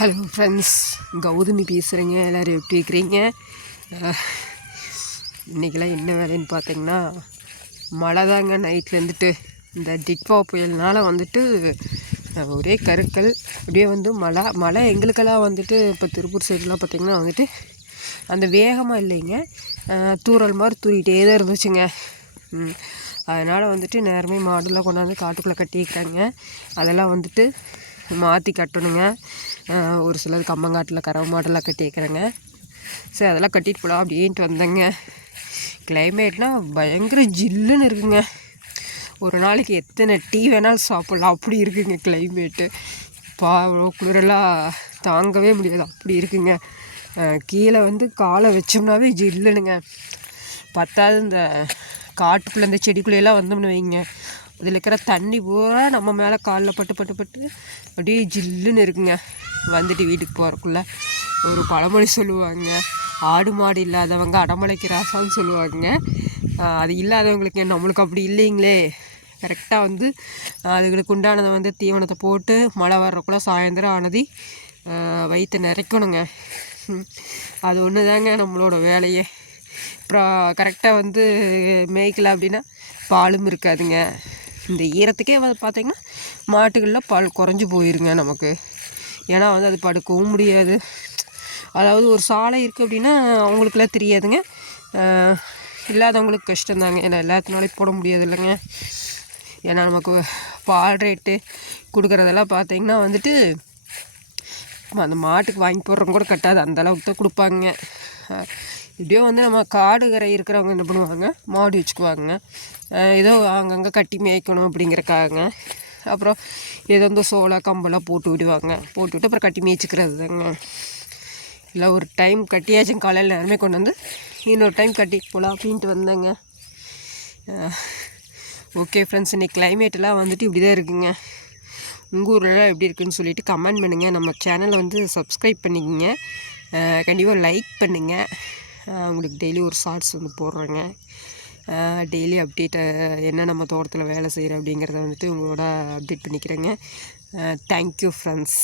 Hello friends, Gautami பேசுகிறேங்க. எல்லோரும் எப்படி இருக்கிறீங்க? இன்றைக்கெல்லாம் என்ன வேலைன்னு பார்த்தீங்கன்னா, மழை தாங்க. நைட்டில் வந்துட்டு இந்த டிட்வா புயல்னால் வந்துட்டு ஒரே கருக்கள். அப்படியே வந்து மழை எங்களுக்கெல்லாம் வந்துட்டு இப்போ திருப்பூர் சைடெலாம் பார்த்திங்கன்னா வந்துட்டு அந்த வேகமாக இல்லைங்க, தூறல் மாதிரி தூரிகிட்டே தான் இருந்துச்சுங்க. அதனால் வந்துட்டு நேரமே மாடெல்லாம் கொண்டாந்து காட்டுக்குள்ளே கட்டிக்கிறாங்க. அதெல்லாம் வந்துட்டு மாற்றி கட்டணுங்க. ஒரு சிலர் கம்மங்காட்டில் கறவை மாடெல்லாம் கட்டி வைக்கிறேங்க. சரி, அதெல்லாம் கட்டிட்டு போகலாம் அப்படின்ட்டு வந்தேங்க. கிளைமேட்லாம் பயங்கர ஜில்லுன்னு இருக்குங்க. ஒரு நாளைக்கு எத்தனை டீ வேணாலும் சாப்பிட்லாம், அப்படி இருக்குங்க கிளைமேட்டு. குளிரெல்லாம் தாங்கவே முடியாது, அப்படி இருக்குங்க. கீழே வந்து காலை வச்சோம்னாவே ஜில்லுனுங்க. பத்தாவது இந்த காட்டுக்குள்ளே இந்த செடிக்குள்ளேயெல்லாம் வந்தோம்னு வைங்க, அதில் இருக்கிற தண்ணி பூரா நம்ம மேலே காலில் பட்டு அப்படியே ஜில்லுன்னு இருக்குங்க. வந்துட்டு வீட்டுக்கு போகிறக்குள்ள ஒரு பழமொழி சொல்லுவாங்க, ஆடு மாடு இல்லாதவங்க அடமலைக்கு ராசான்னு சொல்லுவாங்க. அது இல்லாதவங்களுக்கு நம்மளுக்கு அப்படி இல்லைங்களே. கரெக்டாக வந்து அதுகளுக்கு உண்டானதை வந்து தீவனத்தை போட்டு மழை வர்றக்குள்ளே சாயந்தரம் ஆனது வயிற்று நிறைக்கணுங்க. அது ஒன்று தாங்க நம்மளோட வேலையே. அப்புறம் கரெக்டாக வந்து மேய்க்கல அப்படின்னா பாலும் இருக்காதுங்க. இந்த ஈரத்துக்கே பார்த்திங்கன்னா மாட்டுகளில் பால் குறைஞ்சி போயிருங்க நமக்கு. ஏன்னா வந்து அது படுக்கவும் முடியாது. அதாவது ஒரு சாலை இருக்குது அப்படின்னா அவங்களுக்குலாம் தெரியாதுங்க, இல்லாதவங்களுக்கு கஷ்டந்தாங்க. ஏன்னா எல்லாத்தினாலையும் போட முடியாது இல்லைங்க. ஏன்னா நமக்கு பால் ரேட்டு கொடுக்குறதெல்லாம் பார்த்திங்கன்னா வந்துட்டு அந்த மாட்டுக்கு வாங்கி போடுறவங்க கூட கட்டாது, அந்தளவுக்கு தான் கொடுப்பாங்க. இப்படியோ வந்து நம்ம காடு கரை இருக்கிறவங்க என்ன பண்ணுவாங்க, மாடு வச்சுக்குவாங்க. ஏதோ அங்கங்கே கட்டி மேய்க்கணும் அப்படிங்கிறக்காங்க. அப்புறம் ஏதோ இந்த சோளம் கம்பெல்லாம் போட்டு விடுவாங்க. போட்டுவிட்டு அப்புறம் கட்டி மேய்ச்சிக்கிறது தாங்க. இல்லை ஒரு டைம் கட்டியாச்சும் காலையில் நேரமே கொண்டு வந்து இன்னொரு டைம் கட்டிட்டு போகலாம் அப்படின்ட்டு வந்தேங்க. ஓகே ஃப்ரெண்ட்ஸ், இன்றைக்கி கிளைமேட்டெல்லாம் வந்துட்டு இப்படி தான் இருக்குங்க. உங்கள் ஊரில் எப்படி இருக்குதுன்னு சொல்லிவிட்டு கமெண்ட் பண்ணுங்கள். நம்ம சேனலை வந்து சப்ஸ்கிரைப் பண்ணிக்கோங்க. கண்டிப்பாக லைக் பண்ணுங்கள். உங்களுக்கு டெய்லி ஒரு ஷார்ட்ஸ் வந்து போடுறேங்க. டெய்லி அப்டேட்டை என்ன நம்ம தோட்டத்தில் வேலை செய்கிறேன் அப்படிங்கிறத வந்துட்டு உங்களோட அப்டேட் பண்ணிக்கிறேங்க. Thank you friends.